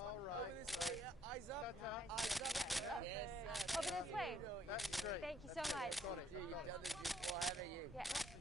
All right. Over this way, yeah. Eyes up. Ta-ta. Eyes up. Yeah. Yes. Over this way. That's great. Thank you so much. Got it. You've done this before, haven't you? Yeah.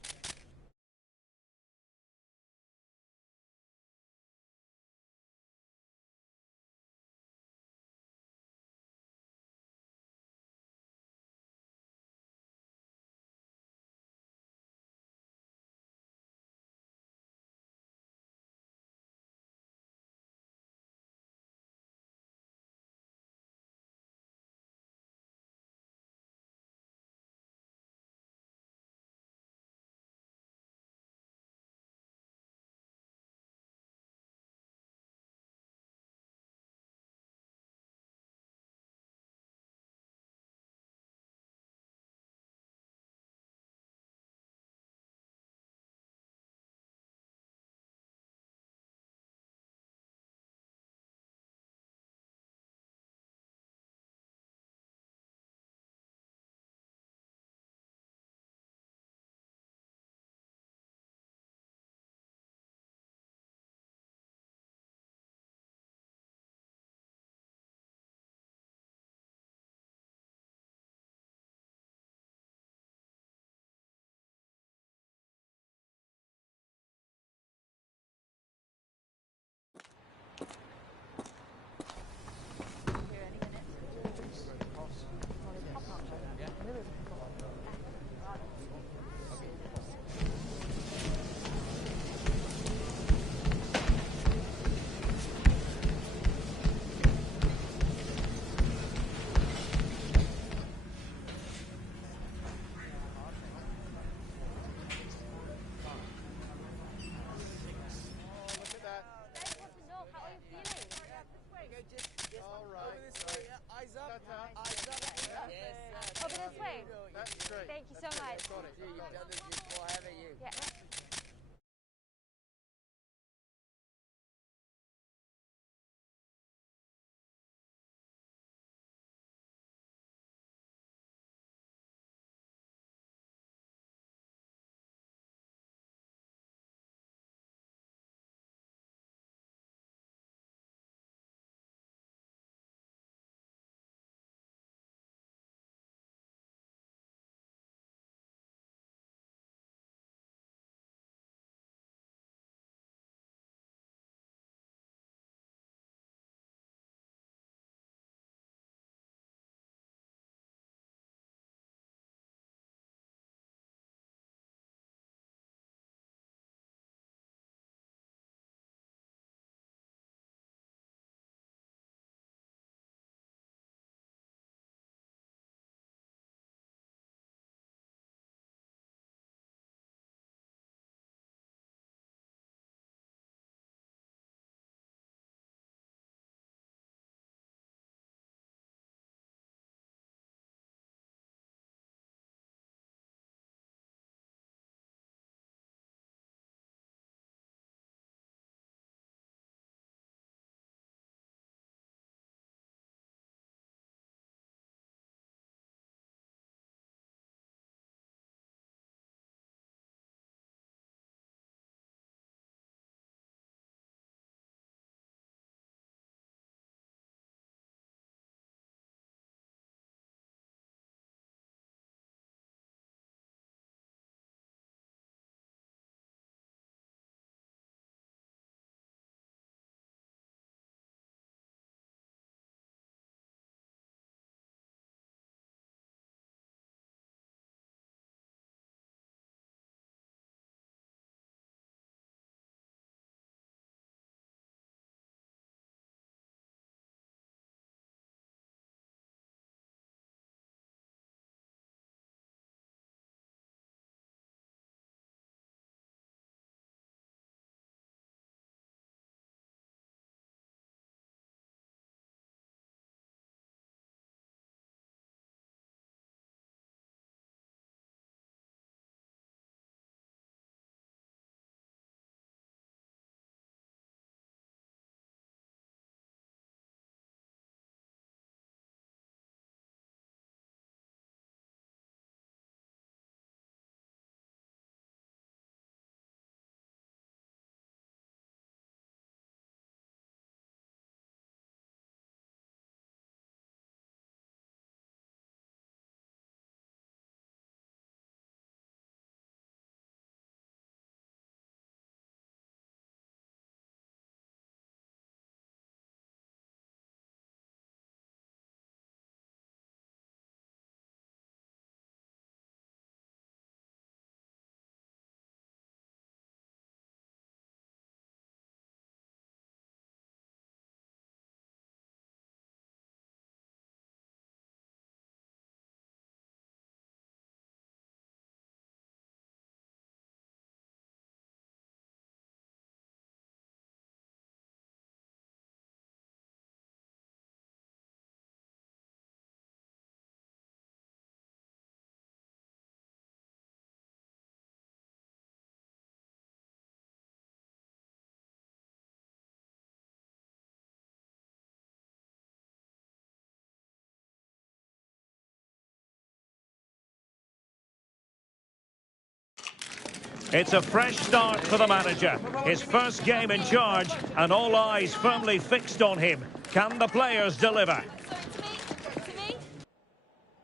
It's a fresh start for the manager. His first game in charge, and all eyes firmly fixed on him. Can the players deliver?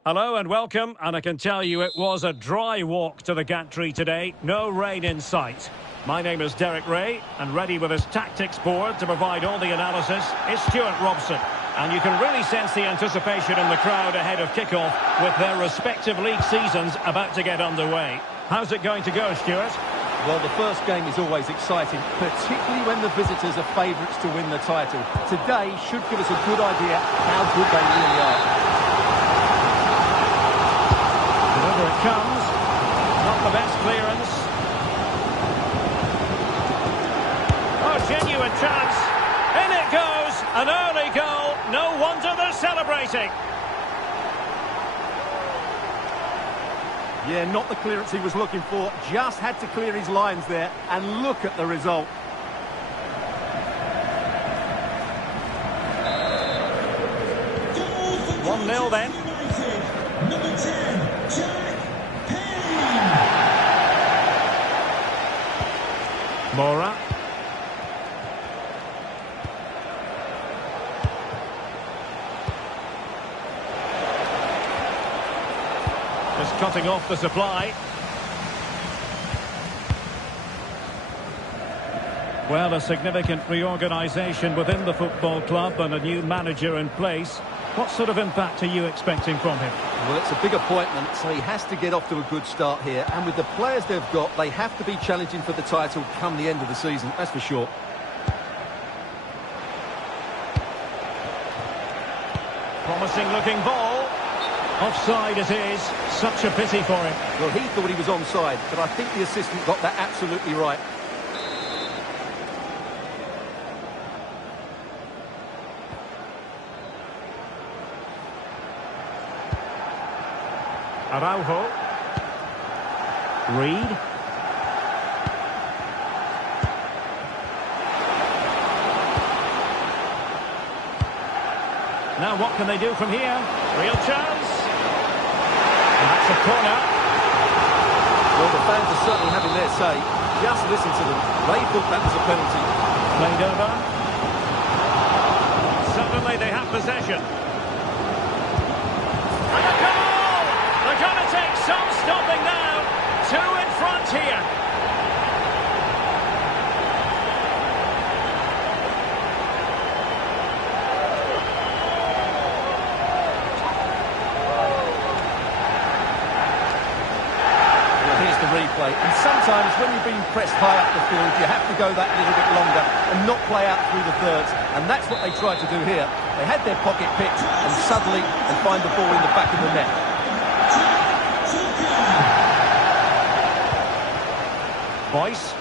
Hello and welcome, and I can tell you it was a dry walk to the gantry today. No rain in sight. My name is Derek Ray, and ready with his tactics board to provide all the analysis is Stuart Robson. And you can really sense the anticipation in the crowd ahead of kickoff with their respective league seasons about to get underway. How's it going to go, Stuart? Well, the first game is always exciting, particularly when the visitors are favourites to win the title. Today should give us a good idea how good they really are. Whenever it comes, not the best clearance. Oh, genuine chance. In it goes, an early goal. No wonder they're celebrating. Yeah, not the clearance he was looking for. Just had to clear his lines there, and look at the result. United, 1-0 then. Number 10, Jack Payne. Mora. Just cutting off the supply. Well, a significant reorganisation within the football club and a new manager in place. What sort of impact are you expecting from him? Well, it's a big appointment, so he has to get off to a good start here. And with the players they've got, they have to be challenging for the title come the end of the season, that's for sure. Promising looking ball. Offside it is. Such a pity for him. Well, he thought he was onside, but I think the assistant got that absolutely right. Araujo. Reed. Now what can they do from here? Real chance. And that's a corner. Well, the fans are certainly having their say. Just listen to them. They thought that was a penalty. Played over. Suddenly they have possession. And a goal! They're going to take some stopping now. 2 in front here. Replay. And sometimes when you've been pressed high up the field, you have to go that little bit longer and not play out through the thirds. And that's what they tried to do here. They had their pocket picked and suddenly they find the ball in the back of the net. Boyce.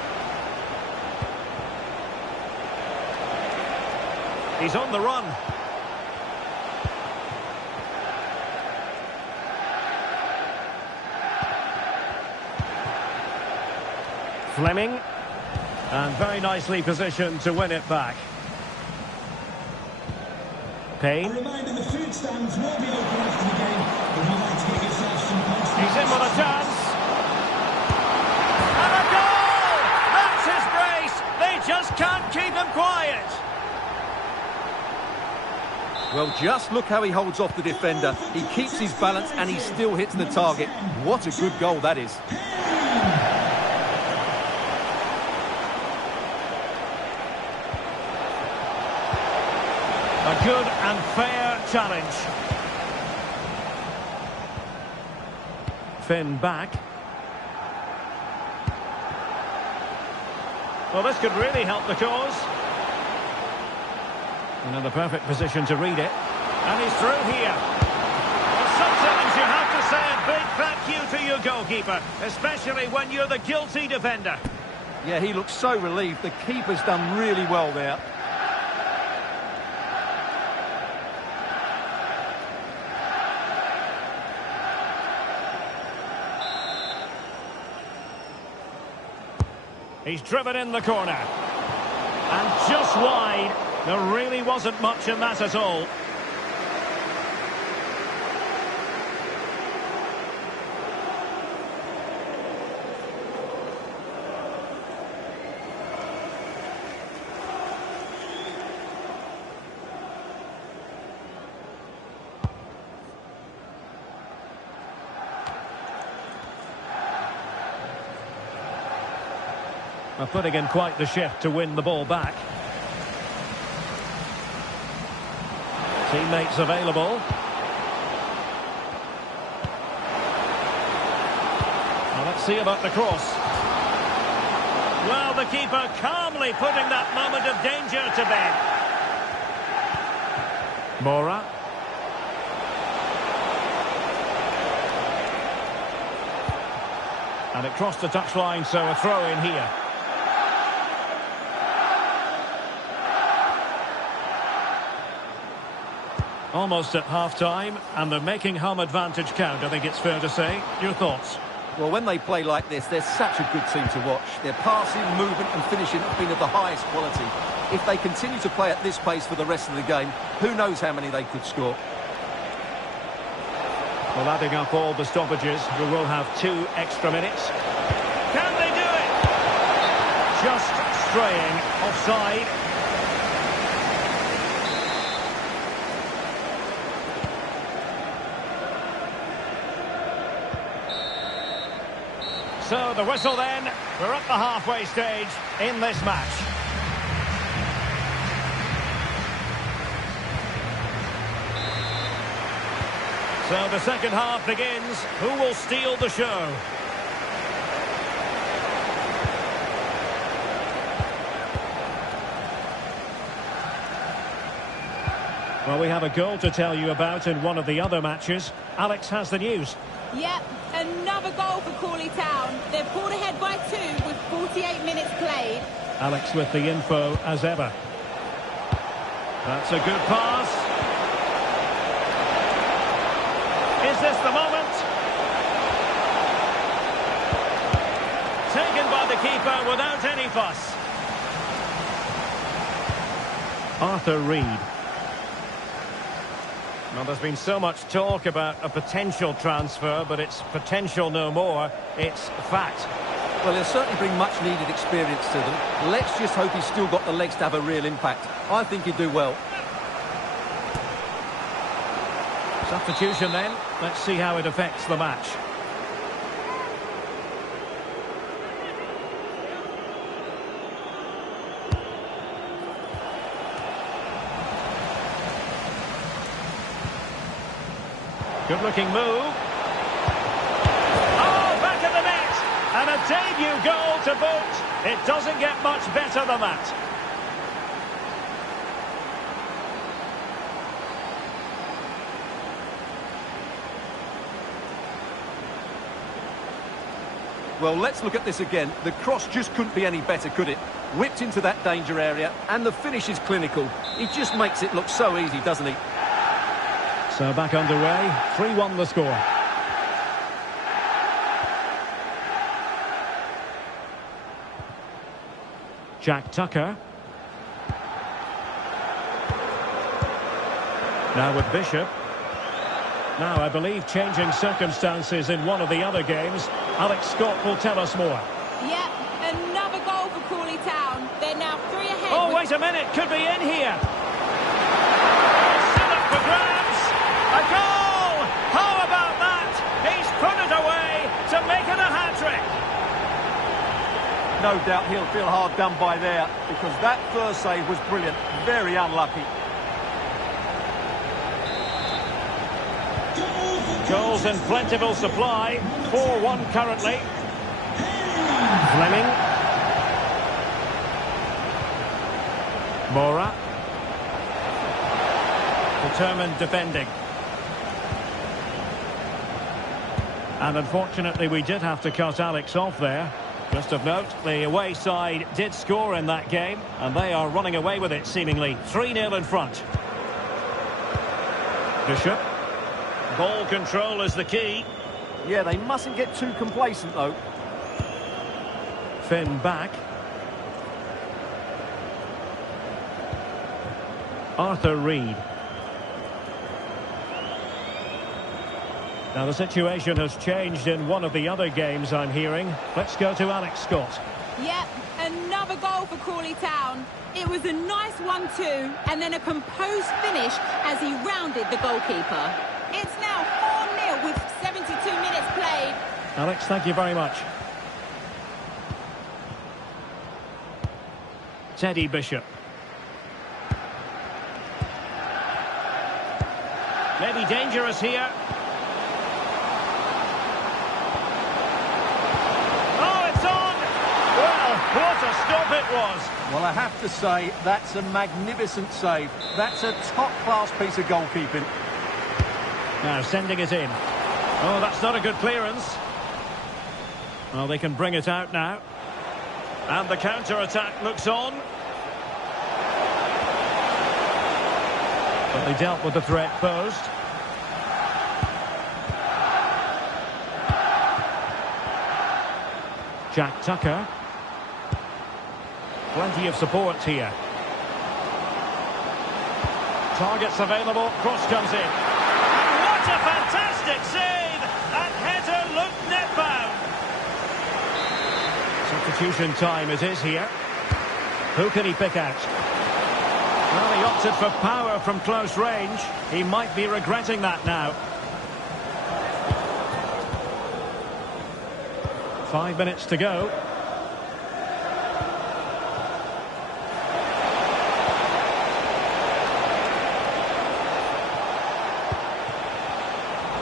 He's on the run. Fleming, and very nicely positioned to win it back. Payne. A reminder, the food stands will be open after the game. If you'd like to get yourself some points. He's in with a chance. And a goal! That's his brace. They just can't keep him quiet. Well, just look how he holds off the defender. He keeps his balance and he still hits the target. What a good goal that is. A good and fair challenge. Finn back. Well, this could really help the cause. And in the perfect position to read it. And he's through here. Well, sometimes you have to say a big thank you to your goalkeeper, especially when you're the guilty defender. Yeah, he looks so relieved. The keeper's done really well there. He's driven in the corner. And just wide. There really wasn't much in that at all. Are putting in quite the shift to win the ball back. Teammates available. Now let's see about the cross. Well, the keeper calmly putting that moment of danger to bed. Mora. And it crossed the touchline, so a throw in here. Almost at half-time, and they're making home advantage count, I think it's fair to say. Your thoughts? Well, when they play like this, they're such a good team to watch. Their passing, movement and finishing have been of the highest quality. If they continue to play at this pace for the rest of the game, who knows how many they could score. Well, adding up all the stoppages, we will have 2 extra minutes. Can they do it? Just straying offside. So the whistle then, we're at the halfway stage in this match. So the second half begins. Who will steal the show? Well, we have a goal to tell you about in one of the other matches. Alex has the news. Yep, another goal for Crawley Town. They're pulled ahead by 2 with 48 minutes played. Alex with the info as ever. That's a good pass. Is this the moment? Taken by the keeper without any fuss. Arthur Reed. Well, there's been so much talk about a potential transfer, but it's potential no more. It's fact. Well, he'll certainly bring much-needed experience to them. Let's just hope he's still got the legs to have a real impact. I think he'd do well. Substitution then. Let's see how it affects the match. Good-looking move. Oh, back of the net! And a debut goal to boot. It doesn't get much better than that. Well, let's look at this again. The cross just couldn't be any better, could it? Whipped into that danger area, and the finish is clinical. He just makes it look so easy, doesn't he? So back underway, 3-1 the score. Jack Tucker. Now with Bishop. Now, I believe changing circumstances in one of the other games. Alex Scott will tell us more. Yep, another goal for Crawley Town. They're now 3 ahead. Oh, wait a minute, could be in here. Set up for grabs. A goal! How about that? He's put it away to make it a hat-trick. No doubt he'll feel hard done by there, because that first save was brilliant. Very unlucky. Goals in plentiful supply. 4-1 currently. Fleming. Mora. Determined defending. And unfortunately we did have to cut Alex off there. Just of note, the away side did score in that game, and they are running away with it seemingly. 3-0 in front. Bishop. Ball control is the key. Yeah, they mustn't get too complacent, though. Finn back. Arthur Reed. Now the situation has changed in one of the other games I'm hearing. Let's go to Alex Scott. Yep, another goal for Crawley Town. It was a nice 1-2 and then a composed finish as he rounded the goalkeeper. It's now 4-0 with 72 minutes played. Alex, thank you very much. Teddy Bishop. Maybe dangerous here. Oh, it's on! Well, what a stop it was. Well, I have to say, that's a magnificent save. That's a top-class piece of goalkeeping. Now sending it in. Oh, that's not a good clearance. Well, they can bring it out now. And the counter-attack looks on. But they dealt with the threat posed. Jack Tucker. Plenty of support here. Targets available. Cross comes in. And what a fantastic save! That header looked net-bound. Substitution time it is here. Who can he pick out? Well, he opted for power from close range. He might be regretting that now. 5 minutes to go.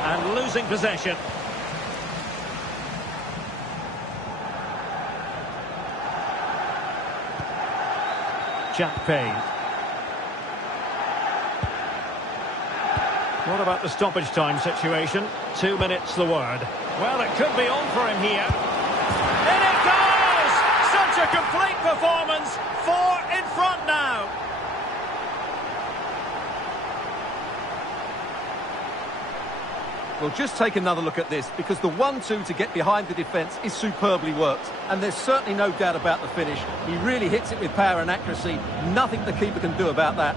And losing possession. Jack Payne. What about the stoppage time situation? 2 minutes the word. Well, it could be on for him here. In it goes! Such a complete performance. 4 in front now. Well, just take another look at this, because the 1-2 to get behind the defence is superbly worked. And there's certainly no doubt about the finish. He really hits it with power and accuracy. Nothing the keeper can do about that.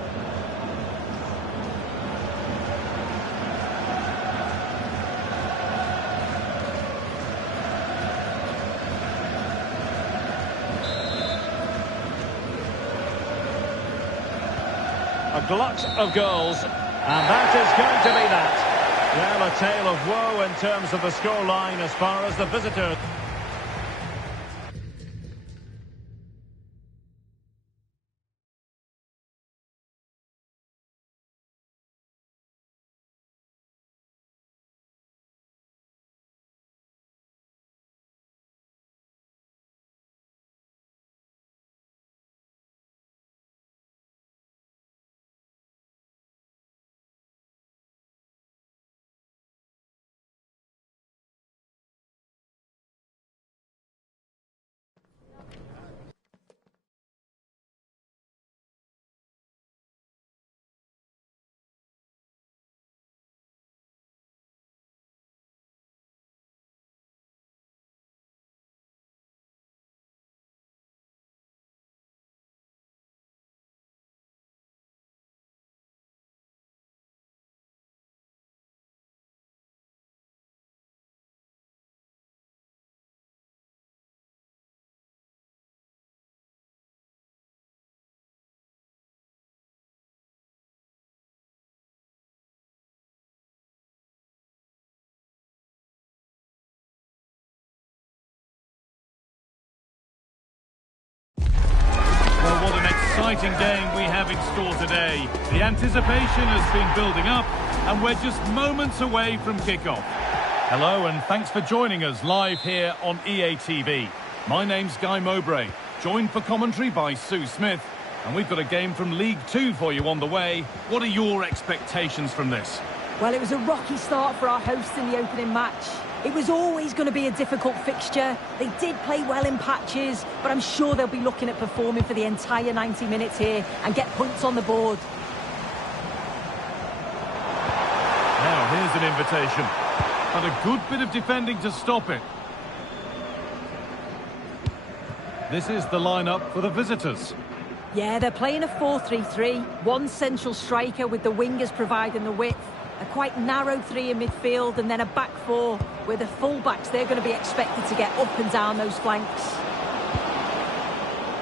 A glut of goals, and that is going to be that. Well, a tale of woe in terms of the scoreline as far as the visitors. Well, what an exciting game we have in store today. The anticipation has been building up, and we're just moments away from kickoff. Hello, and thanks for joining us live here on EA TV. My name's Guy Mowbray, joined for commentary by Sue Smith, and we've got a game from League Two for you on the way. What are your expectations from this? Well, it was a rocky start for our hosts in the opening match. It was always going to be a difficult fixture. They did play well in patches, but I'm sure they'll be looking at performing for the entire 90 minutes here and get points on the board. Now, here's an invitation. But a good bit of defending to stop it. This is the lineup for the visitors. Yeah, they're playing a 4-3-3. One central striker with the wingers providing the width. A quite narrow three in midfield, and then a back four where the full-backs, they're going to be expected to get up and down those flanks.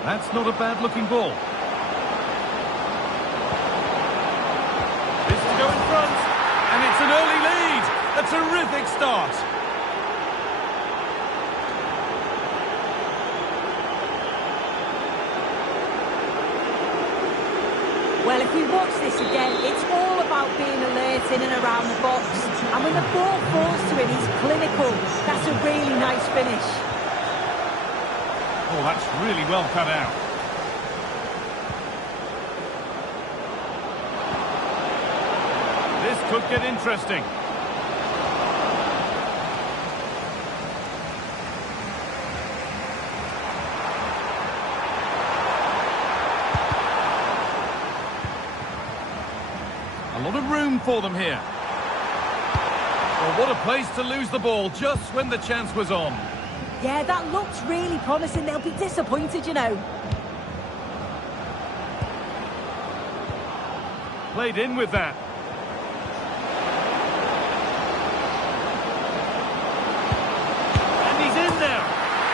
That's not a bad-looking ball. This to go in front, and it's an early lead. A terrific start. watch this again. It's all about being alert in and around the box. And when the ball falls to him, he's clinical. That's a really nice finish. Oh, that's really well cut out. This could get interesting. A lot of room for them here. Well, what a place to lose the ball just when the chance was on. Yeah, that looks really promising. They'll be disappointed, you know. Played in with that. And he's in there.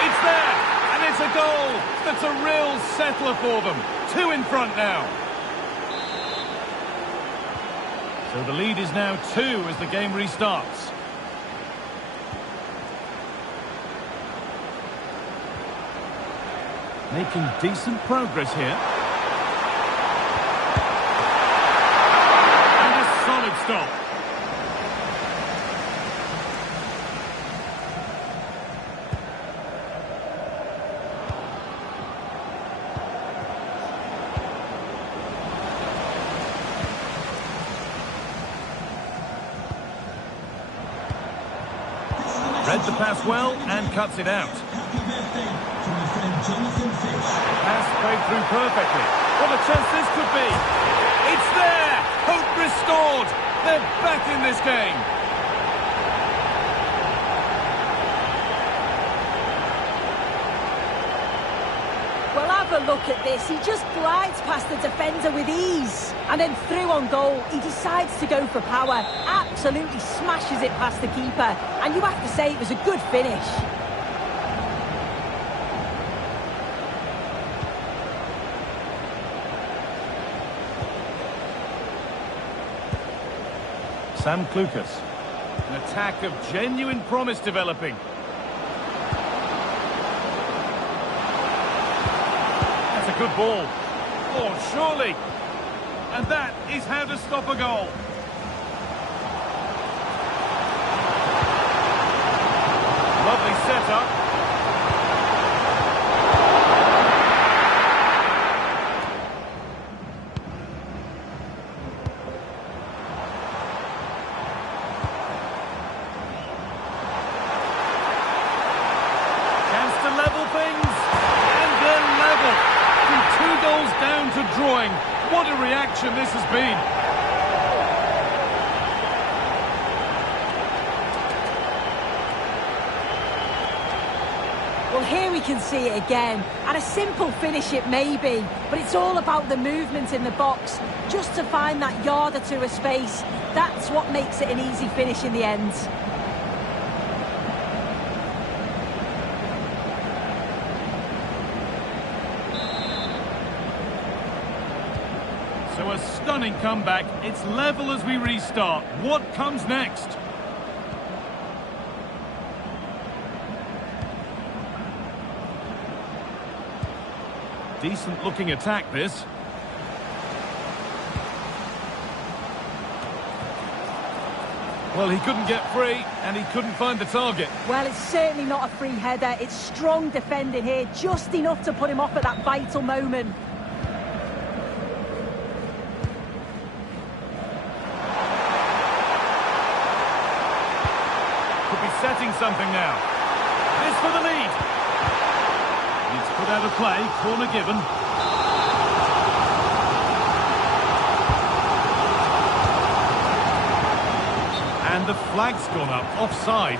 It's there. And it's a goal. That's a real settler for them. 2 in front now. So the lead is now 2 as the game restarts. Making decent progress here. And a solid stop. Read the pass well and cuts it out. Happy birthday from my friend Jonathan Fish. Pass played through perfectly. What a chance this could be. It's there! Hope restored! They're back in this game. Well, have a look at this. He just glides past the defender with ease. And then through on goal, he decides to go for power. Absolutely smashes it past the keeper. And you have to say it was a good finish. Sam Klukas. An attack of genuine promise developing. That's a good ball. Oh, surely. And that is how to stop a goal. Lovely setup. Chance to level things. And they're level. From 2 goals down to drawing. What a reaction this has been. Well, here we can see it again. And a simple finish it may be, but it's all about the movement in the box. Just to find that yard or two of space, that's what makes it an easy finish in the end. So a stunning comeback. It's level as we restart. What comes next? Decent looking attack, this. Well, he couldn't get free and he couldn't find the target. Well, it's certainly not a free header. It's strong defending here, just enough to put him off at that vital moment. Could be setting something now. This for the lead. It's put out of play, corner given. And the flag's gone up, offside.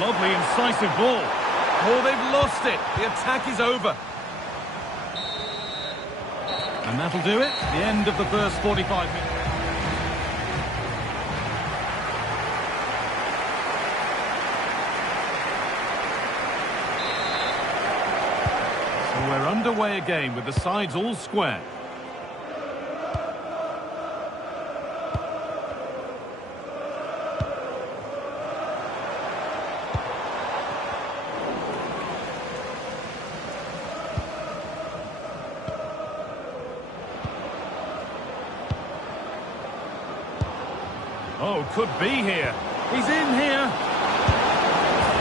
Lovely, incisive ball. Oh, they've lost it. The attack is over. And that'll do it. The end of the first 45 minutes. So we're underway again with the sides all square. could be here. He's in here.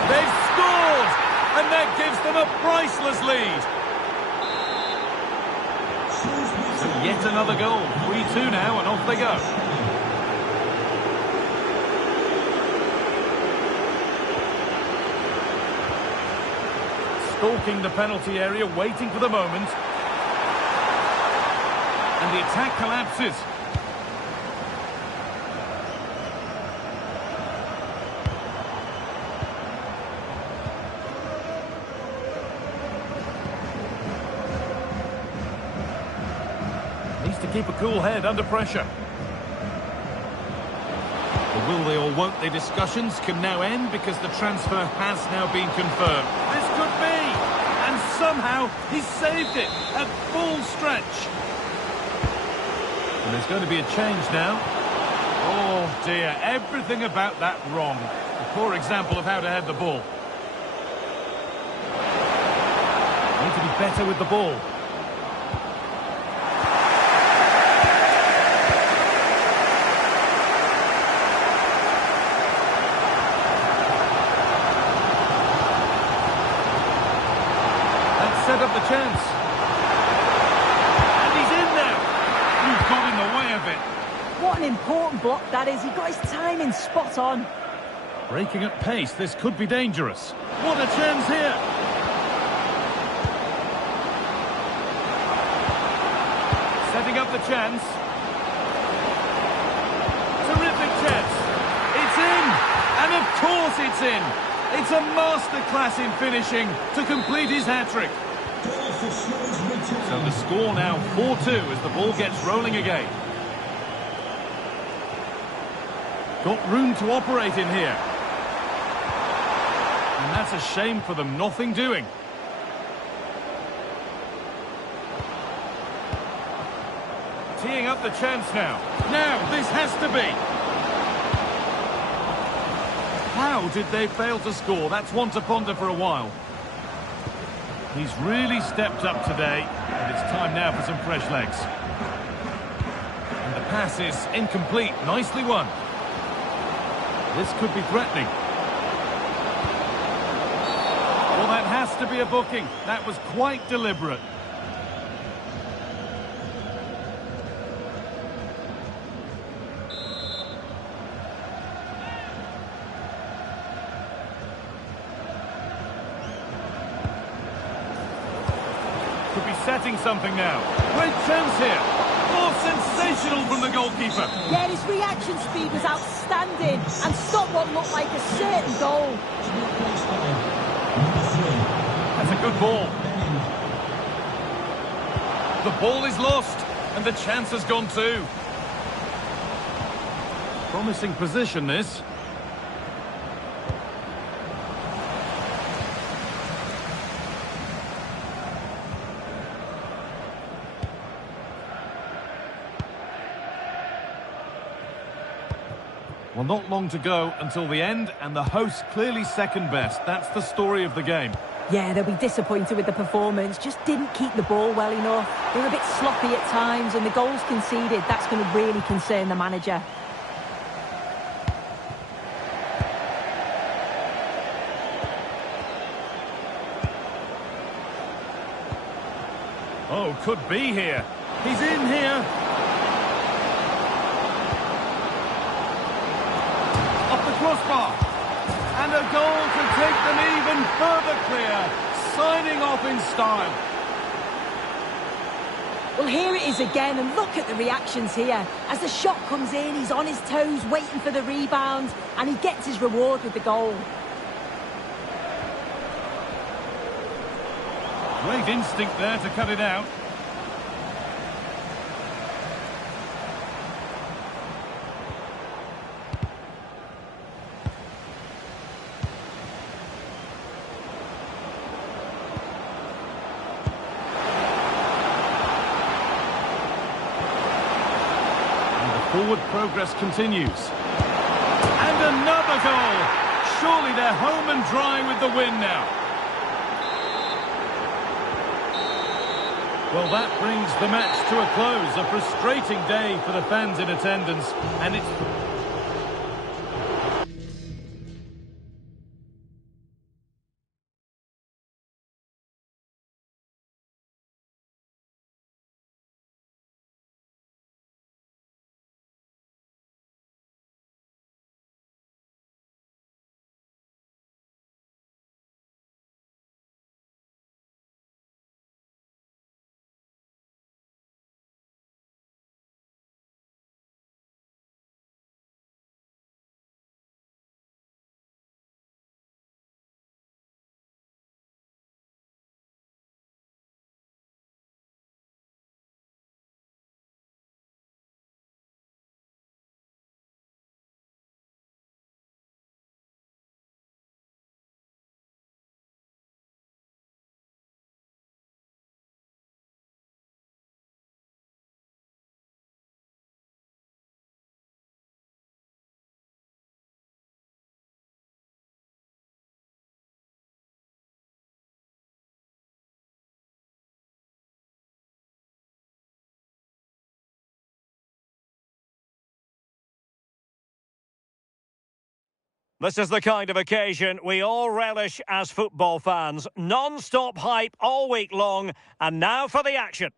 They've scored! And that gives them a priceless lead. So yet another goal. 3-2 now, and off they go. Stalking the penalty area, waiting for the moment. And the attack collapses. Needs to keep a cool head under pressure. The will they or won't they discussions can now end because the transfer has now been confirmed. This could be! And somehow he saved it at full stretch. And there's going to be a change now. Oh dear, everything about that wrong. A poor example of how to head the ball. Need to be better with the ball. That set up the chance. And he's in there. You've got in the way of it. What an important block that is. He got his timing spot on. Breaking at pace, this could be dangerous. What a chance here! Setting up the chance. Terrific chance. It's in! And of course it's in! It's a masterclass in finishing to complete his hat-trick. So the score now 4-2 as the ball gets rolling again. Got room to operate in here. And that's a shame for them, nothing doing. Teeing up the chance now. Now, this has to be. How did they fail to score? That's one to ponder for a while. He's really stepped up today, and it's time now for some fresh legs. And the pass is incomplete. Nicely won. This could be threatening. Well, that has to be a booking. That was quite deliberate. Could be setting something now. Great chance here. Oh, sensational from the goalkeeper. Yeah, his reaction speed was outstanding and stopped what looked like a certain goal. That's a good ball. The ball is lost, and the chance has gone too. Promising position, this. Well, not long to go until the end, and the hosts clearly second best. That's the story of the game. Yeah, they'll be disappointed with the performance. Just didn't keep the ball well enough. They were a bit sloppy at times, and the goals conceded, that's going to really concern the manager. Oh, could be here. He's in here. Off the crossbar. And a goal to take them even further clear. Signing off in style. Well, here it is again, and look at the reactions here. As the shot comes in, he's on his toes, waiting for the rebound, and he gets his reward with the goal. Great instinct there to cut it out. Forward progress continues. And another goal! Surely they're home and dry with the win now. Well, that brings the match to a close. A frustrating day for the fans in attendance. And it's... This is the kind of occasion we all relish as football fans. Non-stop hype all week long, and now for the action.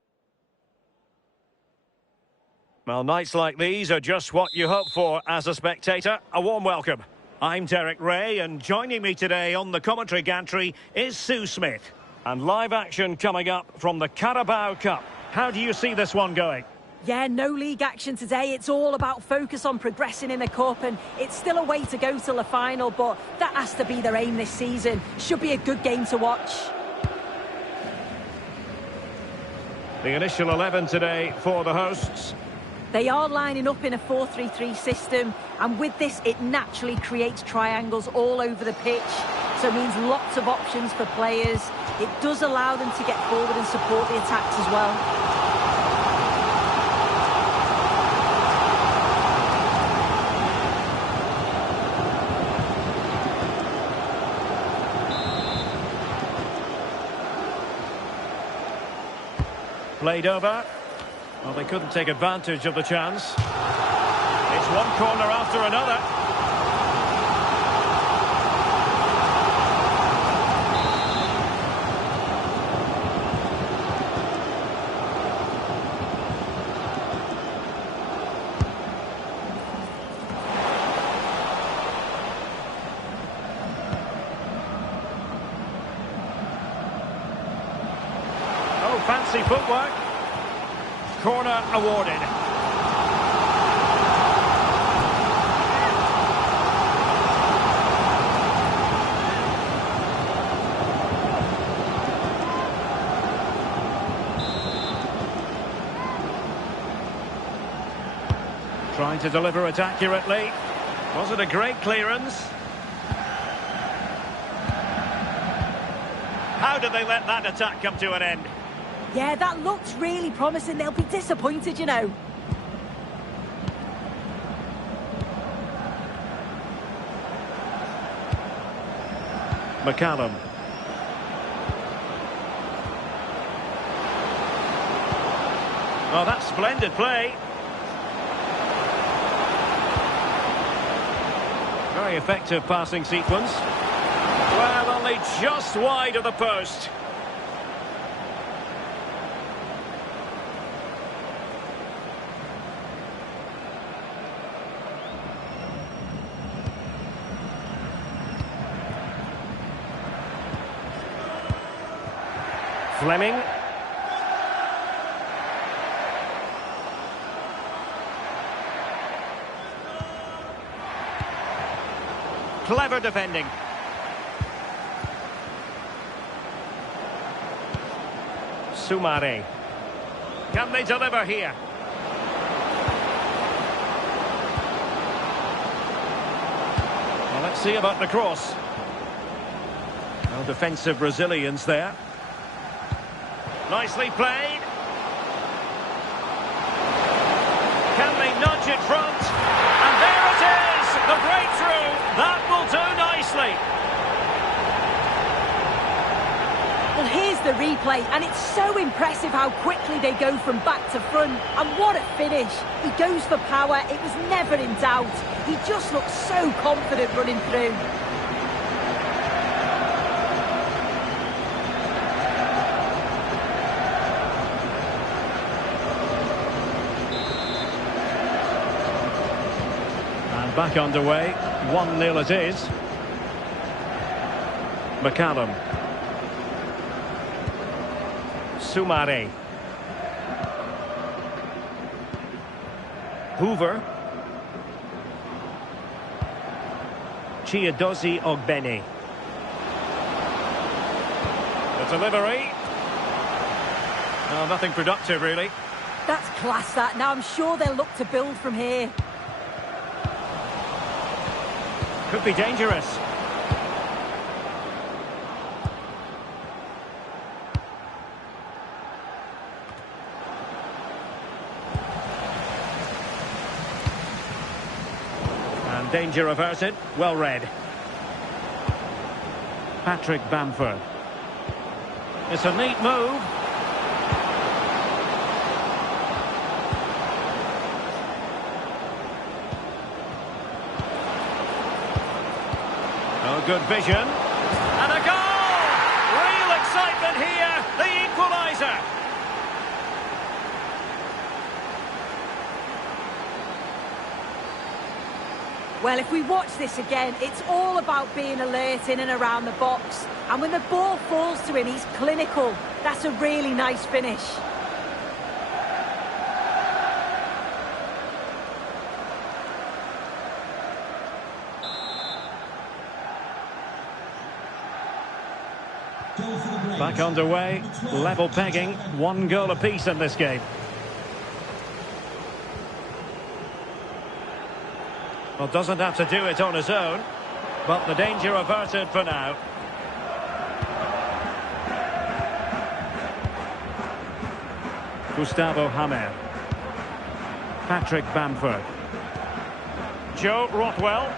Well, nights like these are just what you hope for as a spectator. A warm welcome. I'm Derek Ray, and joining me today on the commentary gantry is Sue Smith. And live action coming up from the Carabao Cup. How do you see this one going? Yeah, no league action today. It's all about focus on progressing in the Cup, and it's still a way to go till the final, but that has to be their aim this season. Should be a good game to watch. The initial 11 today for the hosts. They are lining up in a 4-3-3 system, and with this, it naturally creates triangles all over the pitch, so it means lots of options for players. It does allow them to get forward and support the attacks as well. Played over. Well, they couldn't take advantage of the chance. It's one corner after another. Oh, fancy footwork. Corner awarded. Trying to deliver it accurately. Was it a great clearance? How did they let that attack come to an end? Yeah, that looks really promising. They'll be disappointed, you know. McCallum. Oh, that's splendid play. Very effective passing sequence. Well, only just wide of the post. Fleming. Clever defending. Soumare. Can they deliver here? Well, let's see about the cross. Well, defensive resilience there. Nicely played. Can they nudge it front? And there it is! The breakthrough! That will do nicely. Well, here's the replay, and it's so impressive how quickly they go from back to front. And what a finish. He goes for power. It was never in doubt. He just looks so confident running through. Back underway, 1-0 it is. McCallum. Soumare. Hoover. Chiedozie Ogbene. The delivery. Oh, nothing productive, really. That's class, that. Now I'm sure they'll look to build from here. Could be dangerous. And danger averted. Well read. Patrick Bamford. It's a neat move. Now good vision. And a goal! Real excitement here. The equaliser. Well, if we watch this again, it's all about being alert in and around the box. And when the ball falls to him, he's clinical. That's a really nice finish. Back underway, level pegging, 1 goal apiece in this game. Well, doesn't have to do it on his own, but the danger averted for now. Gustavo Hammer. Patrick Bamford. Joe Rothwell.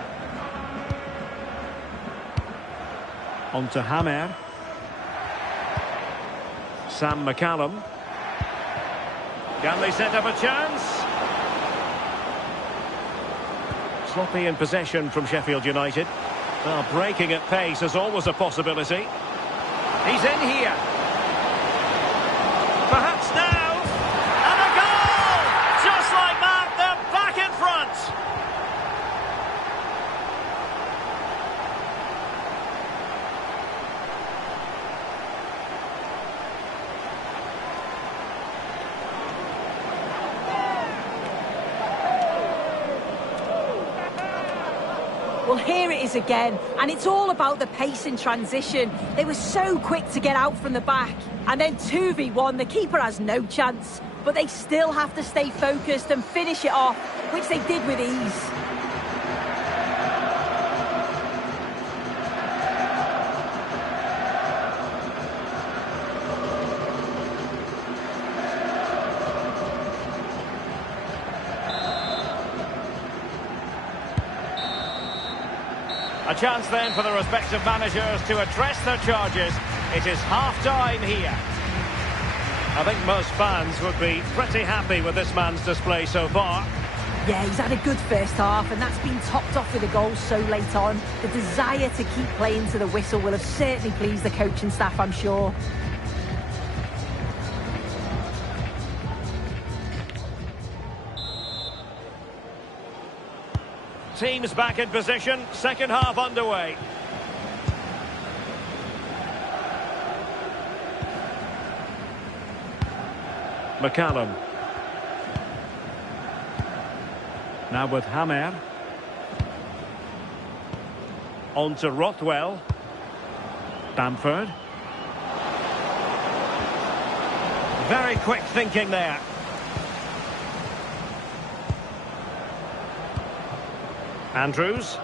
On to Hammer. Sam McCallum. Can they set up a chance? Sloppy in possession from Sheffield United. Well, breaking at pace is always a possibility. He's in here. Perhaps now. And a goal! Just like that, they're back in front. Well, here it is again, and it's all about the pace in transition. They were so quick to get out from the back, and then 2v1, the keeper has no chance. But they still have to stay focused and finish it off, which they did with ease. A chance then for the respective managers to address their charges. It is half-time here. I think most fans would be pretty happy with this man's display so far. Yeah, he's had a good first half, and that's been topped off with a goal so late on. The desire to keep playing to the whistle will have certainly pleased the coaching staff, I'm sure. Teams back in position, second half underway. McCallum. Now with Hammer. On to Rothwell. Bamford. Very quick thinking there. Andrews.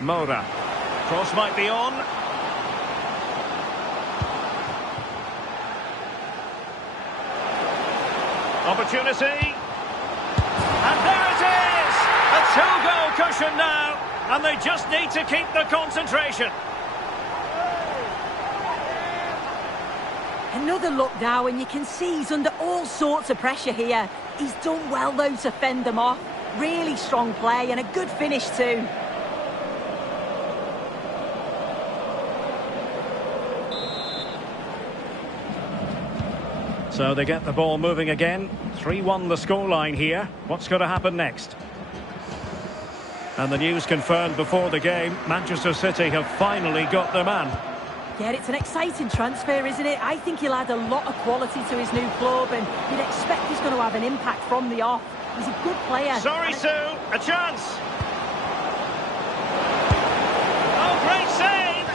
Moura. Cross might be on. Opportunity. And there it is! A 2-goal cushion now. And they just need to keep the concentration. Another look now, and you can see he's under all sorts of pressure here. He's done well, though, to fend them off. Really strong play and a good finish too. So they get the ball moving again. 3-1 the scoreline here. What's going to happen next? And the news confirmed before the game, Manchester City have finally got their man. Yeah, it's an exciting transfer, isn't it? I think he'll add a lot of quality to his new club, and you'd expect he's going to have an impact from the off. He's a good player. Sorry, Sue. A chance. Oh, great save.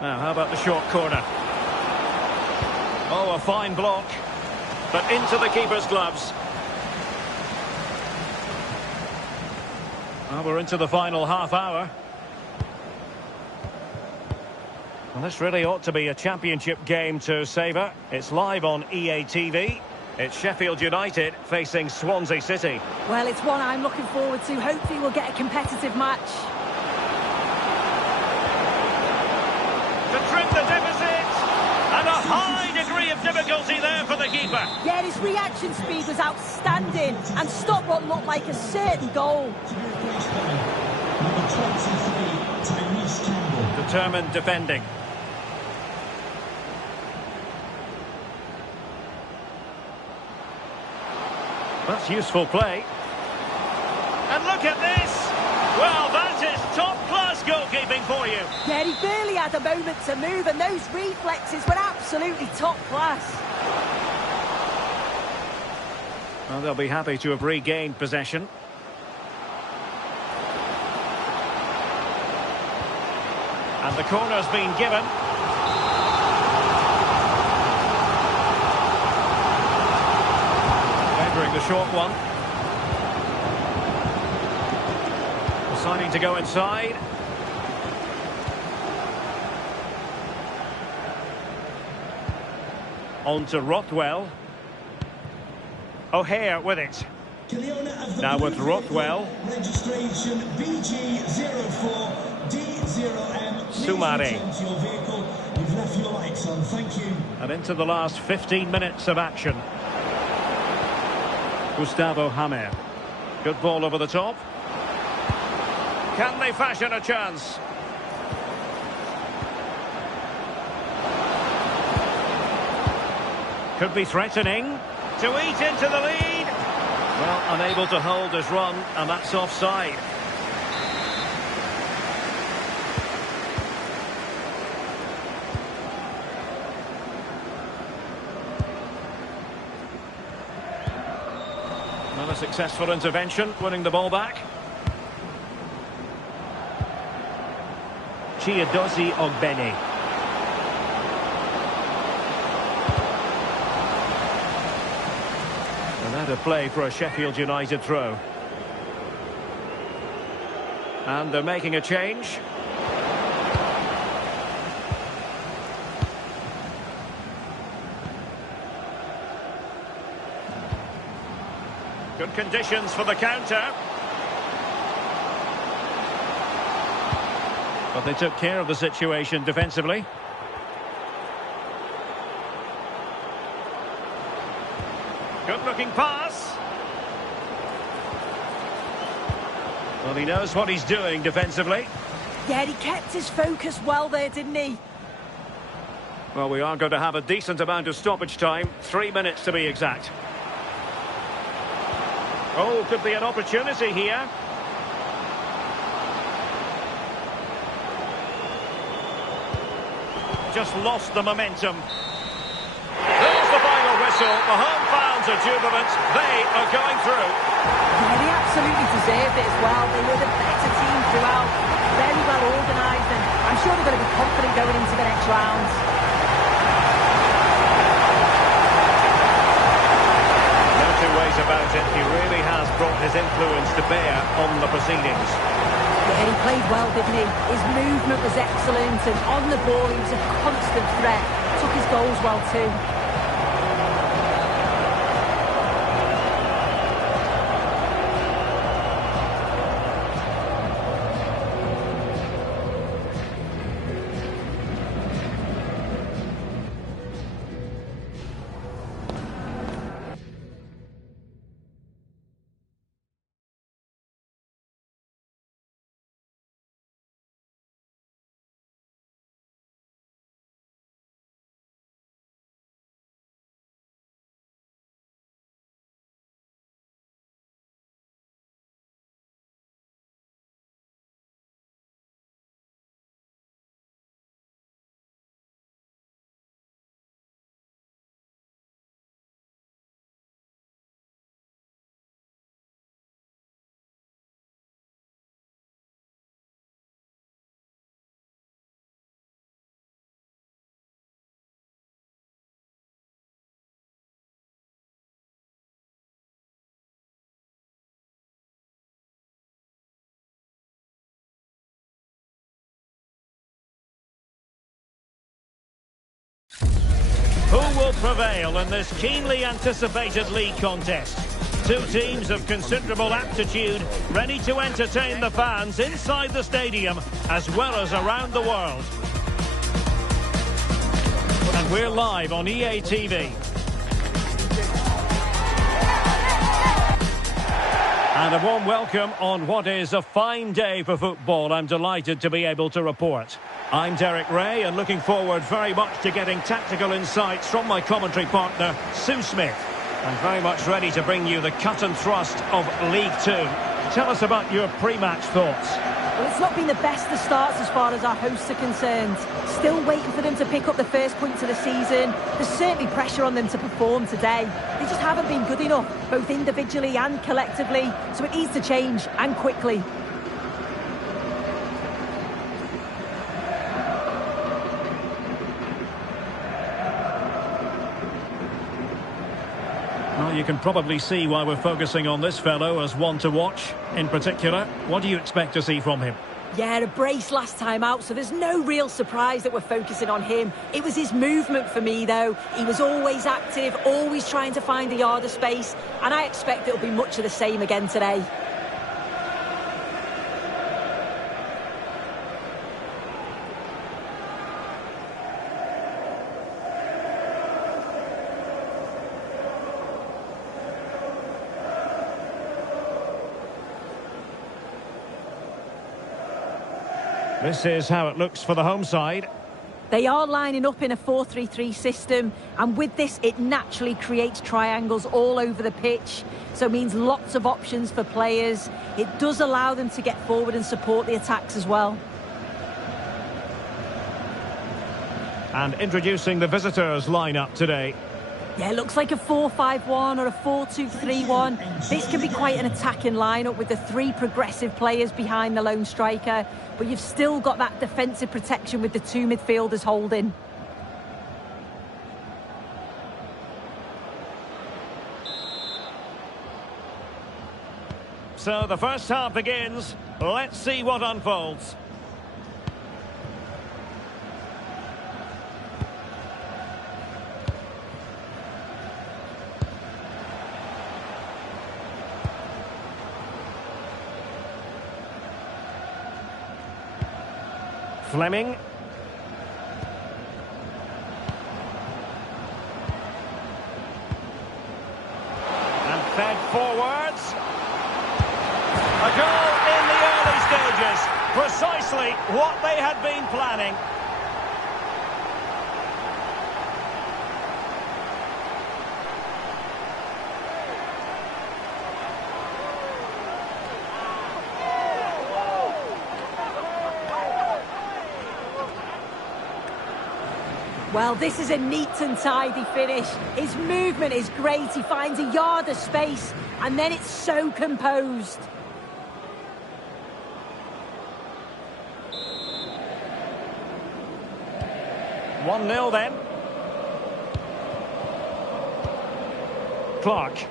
Now, how about the short corner? Oh, a fine block. But into the keeper's gloves. Well, we're into the final half hour. Well, this really ought to be a championship game to savour. It's live on EA TV. It's Sheffield United facing Swansea City. Well, it's one I'm looking forward to. Hopefully we'll get a competitive match. To trim the deficit, and a high degree of difficulty there for the keeper. Yeah, his reaction speed was outstanding and stopped what looked like a certain goal. Number 23, Tyrese Campbell. Determined defending. That's useful play. And look at this! Well, that is top-class goalkeeping for you. Yeah, he barely had a moment to move, and those reflexes were absolutely top class. Well, they'll be happy to have regained possession. And the corner's been given. Favouring the short one. Deciding to go inside. On to Rothwell. O'Hare with it. Now with Rothwell. Registration BG04D0M. Soumare. You've left your lights on. Thank you. And into the last 15 minutes of action. Gustavo Hammer. Good ball over the top. Can they fashion a chance? Could be threatening to eat into the lead. Well, unable to hold his run, and that's offside. Another successful intervention, winning the ball back. Chiedozie Ogbene. And that a play for a Sheffield United throw. And they're making a change. Good conditions for the counter. But they took care of the situation defensively. Good-looking pass. Well, he knows what he's doing defensively. Yeah, he kept his focus well there, didn't he? Well, we are going to have a decent amount of stoppage time. 3 minutes to be exact. Oh, could be an opportunity here. Just lost the momentum. There's the final whistle. The home fans are jubilant. They are going through. Yeah, they absolutely deserved it as well. They were the better team throughout. Very well organised, and I'm sure they're going to be confident going into the next rounds. No two ways about it. He really has brought his influence to bear on the proceedings. Yeah, he played well, didn't he? His movement was excellent, and on the ball he was a constant threat. Took his goals well too. will prevail in this keenly anticipated league contest. Two teams of considerable aptitude, ready to entertain the fans inside the stadium as well as around the world. And we're live on EA TV. And a warm welcome on what is a fine day for football. I'm delighted to be able to report. I'm Derek Ray and looking forward very much to getting tactical insights from my commentary partner, Sue Smith. And very much ready to bring you the cut and thrust of League Two. Tell us about your pre-match thoughts. Well, it's not been the best of starts as far as our hosts are concerned. Still waiting for them to pick up the first points of the season. There's certainly pressure on them to perform today. They just haven't been good enough, both individually and collectively. So it needs to change, and quickly. Well, you can probably see why we're focusing on this fellow as one to watch. In particular, what do you expect to see from him? Yeah, a brace last time out, so there's no real surprise that we're focusing on him. It was his movement for me, though. He was always active, always trying to find a yard of space, and I expect it'll be much of the same again today. This is how it looks for the home side. They are lining up in a 4-3-3 system, and with this it naturally creates triangles all over the pitch, so it means lots of options for players. It does allow them to get forward and support the attacks as well. And introducing the visitors lineup today. Yeah, it looks like a 4-5-1 or a 4-2-3-1. This can be quite an attacking lineup with the three progressive players behind the lone striker, but you've still got that defensive protection with the two midfielders holding. So the first half begins. Let's see what unfolds. Fleming. And fed forwards. A goal in the early stages. Precisely what they had been planning. Well, this is a neat and tidy finish. His movement is great. He finds a yard of space, and then it's so composed. One 0 then. Clark.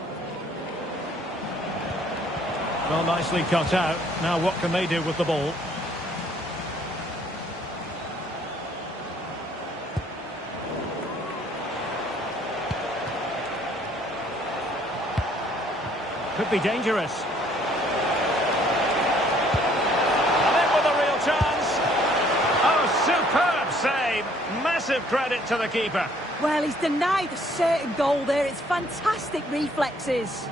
Well, nicely cut out. Now what can they do with the ball? Could be dangerous. And in with a real chance. Oh, superb save. Massive credit to the keeper. Well, he's denied a certain goal there. It's fantastic reflexes.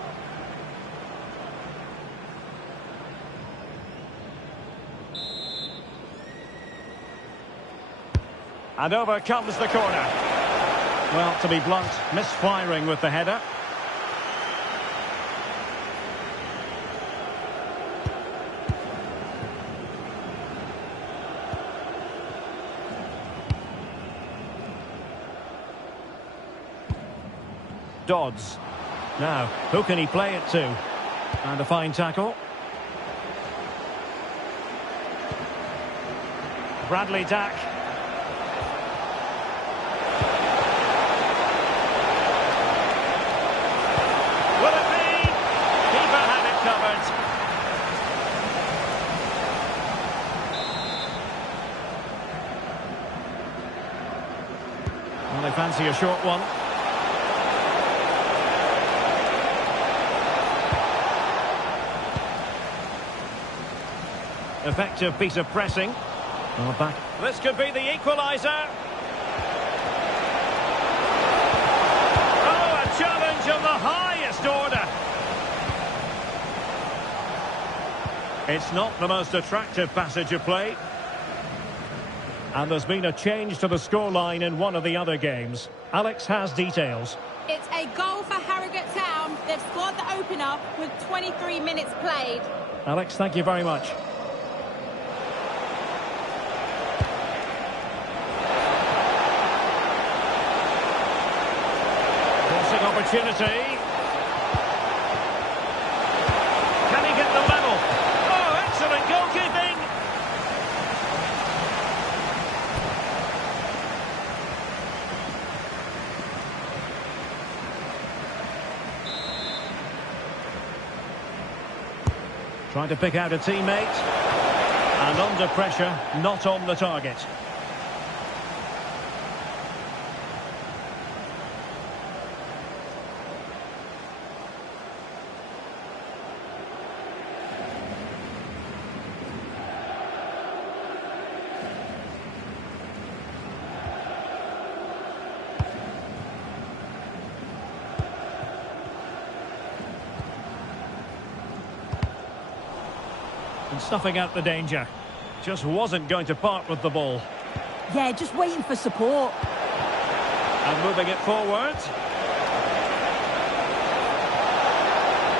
And over comes the corner. Well, to be blunt, misfiring with the header. Dodds. Now, who can he play it to? And a fine tackle. Bradley Dack. Will it be? Keeper had it covered. Well, they fancy a short one. Effective piece of pressing. Oh, back. This could be the equaliser. Oh, a challenge of the highest order. It's not the most attractive passage of play. And there's been a change to the scoreline in one of the other games. Alex has details. It's a goal for Harrogate Town. They've scored the opener with 23 minutes played. Alex, thank you very much. Crossing opportunity. Can he get the level? Oh, excellent goalkeeping! Trying to pick out a teammate. And under pressure, not on the target. And snuffing out the danger. Just wasn't going to part with the ball. Yeah, just waiting for support. And moving it forward.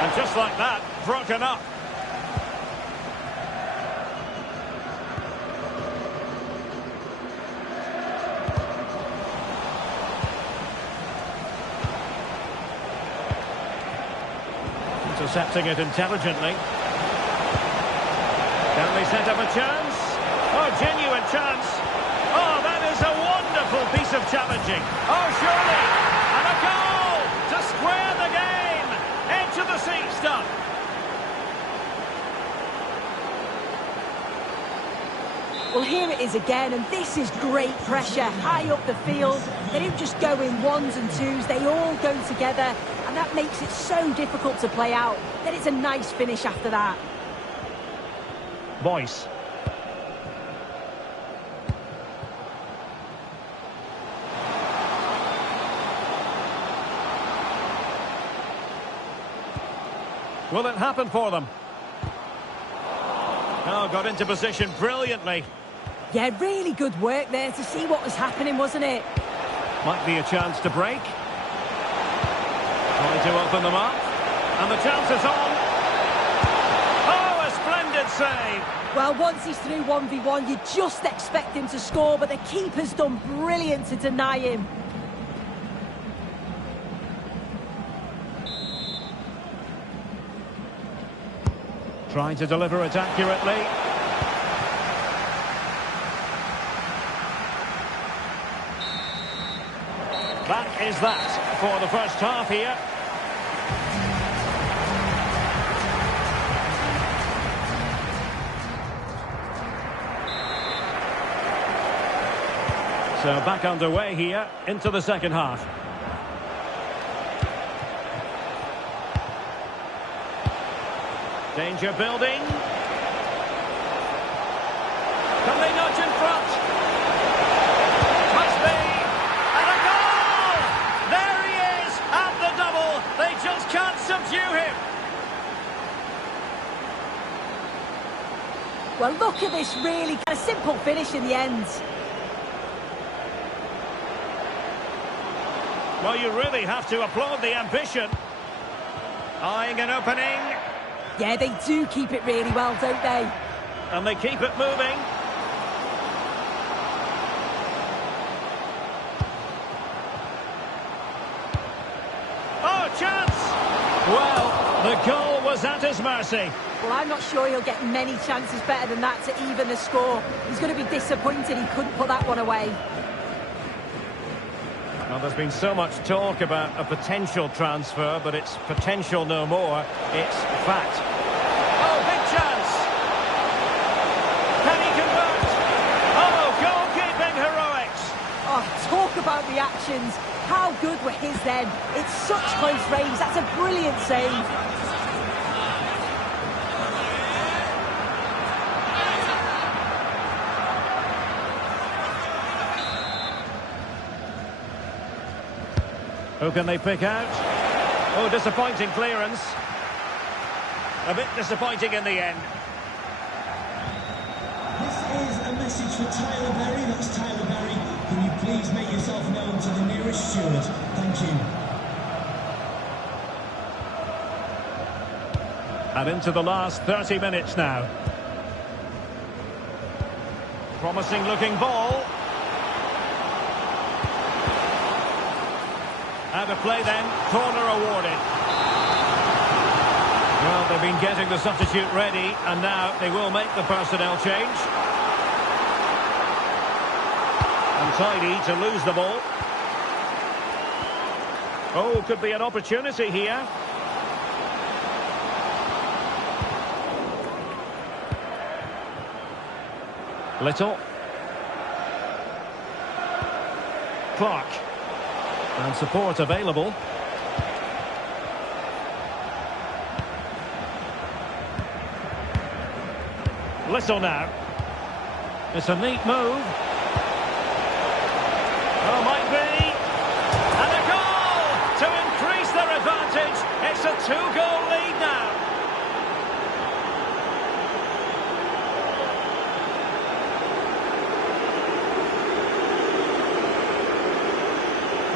And just like that, broken up. Intercepting it intelligently. Can they set up a chance? Oh, genuine chance. Oh, that is a wonderful piece of challenging. Oh, surely. And a goal to square the game. Into the seat stuff. Well, here it is again, and this is great pressure. High up the field. They don't just go in ones and twos. They all go together, and that makes it so difficult to play out. Then it's a nice finish after that. Boyce. Will it happen for them? Oh, got into position brilliantly. Yeah, really good work there to see what was happening, wasn't it? Might be a chance to break. Trying to open them up. And the chance is on. Oh, a splendid save. Well, once he's through 1v1, you just expect him to score, but the keeper's done brilliant to deny him. Trying to deliver it accurately. That is that for the first half here. So back underway here into the second half. Danger building. Can they nudge in front? Must be. And a goal! There he is at the double. They just can't subdue him. Well, look at this, really kind of simple finish in the end. Well, you really have to applaud the ambition. Eyeing an opening. Yeah, they do keep it really well, don't they? And they keep it moving. Oh, chance! Well, the goal was at his mercy. Well, I'm not sure he'll get many chances better than that to even the score. He's going to be disappointed he couldn't put that one away. Well, there's been so much talk about a potential transfer, but it's potential no more. It's fact. Oh, big chance! Can he convert? Oh, goalkeeping heroics! Oh, talk about reactions. How good were his then? It's such close range. That's a brilliant save. Who can they pick out? Oh, disappointing clearance. A bit disappointing in the end. This is a message for Tyler Berry. That's Tyler Berry. Can you please make yourself known to the nearest steward? Thank you. And into the last 30 minutes now. Promising looking ball. Out of play then, corner awarded. Well, they've been getting the substitute ready, and now they will make the personnel change. Untidy to lose the ball. Oh, could be an opportunity here. Little. Clark. And support available. Little now. It's a neat move. Oh, might be. And a goal to increase their advantage. It's a 2-goal lead now.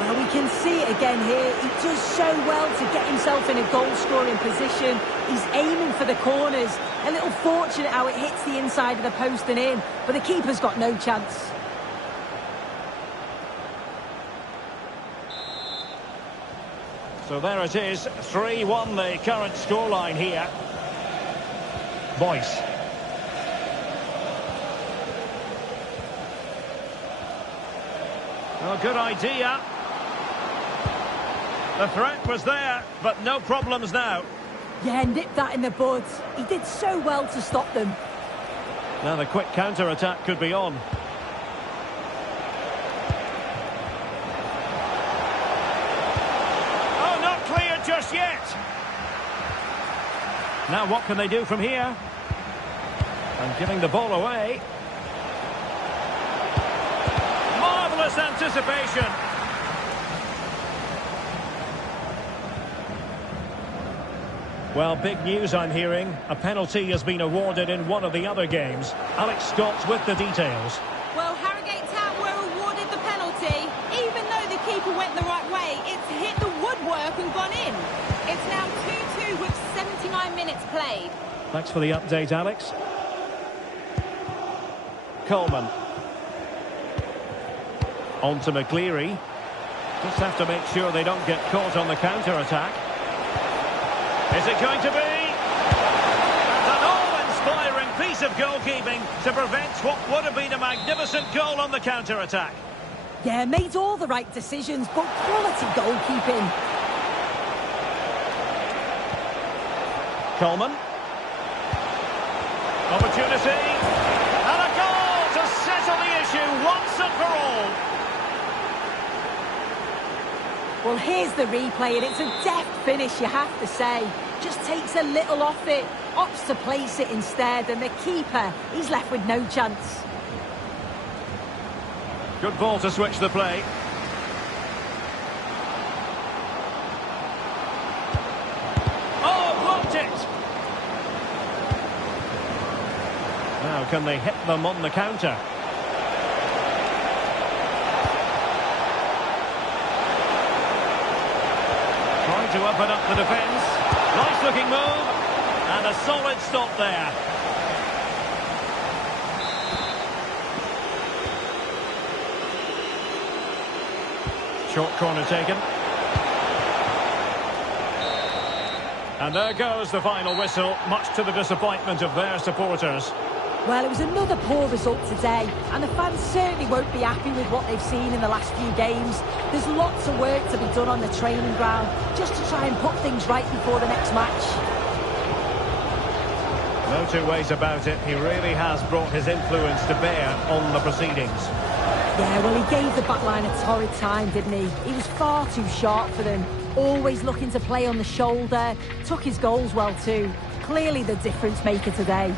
Well, we can see it again here. He does so well to get himself in a goal-scoring position. He's aiming for the corners. A little fortunate how it hits the inside of the post and in, but the keeper's got no chance. So there it is, 3-1 the current scoreline here. Boyce. Well, good idea. The threat was there, but no problems now. Yeah, nipped that in the bud. He did so well to stop them. Now the quick counter-attack could be on. Oh, not clear just yet. Now what can they do from here? And giving the ball away. Marvellous anticipation. Well, big news I'm hearing. A penalty has been awarded in one of the other games. Alex Scott's with the details. Well, Harrogate Town were awarded the penalty. Even though the keeper went the right way, it's hit the woodwork and gone in. It's now 2-2 with 79 minutes played. Thanks for the update, Alex. Coleman. On to McCleary. Just have to make sure they don't get caught on the counter-attack. Is it going to be? An awe-inspiring piece of goalkeeping to prevent what would have been a magnificent goal on the counter-attack. Yeah, made all the right decisions, but quality goalkeeping. Coleman. Opportunity. And a goal to settle the issue once and for all. Well, here's the replay, and it's a deft finish, you have to say. Just takes a little off it, opts to place it instead, and the keeper, he's left with no chance. Good ball to switch the play. Oh, blocked it! Now, can they hit them on the counter? Trying to open up the defence. Nice looking move. And a solid stop there. Short corner taken. And there goes the final whistle, much to the disappointment of their supporters. Well, it was another poor result today, and the fans certainly won't be happy with what they've seen in the last few games. There's lots of work to be done on the training ground, just to try and put things right before the next match. No two ways about it, he really has brought his influence to bear on the proceedings. Yeah, well, he gave the back line a torrid time, didn't he? He was far too sharp for them, always looking to play on the shoulder, took his goals well too. Clearly the difference maker today.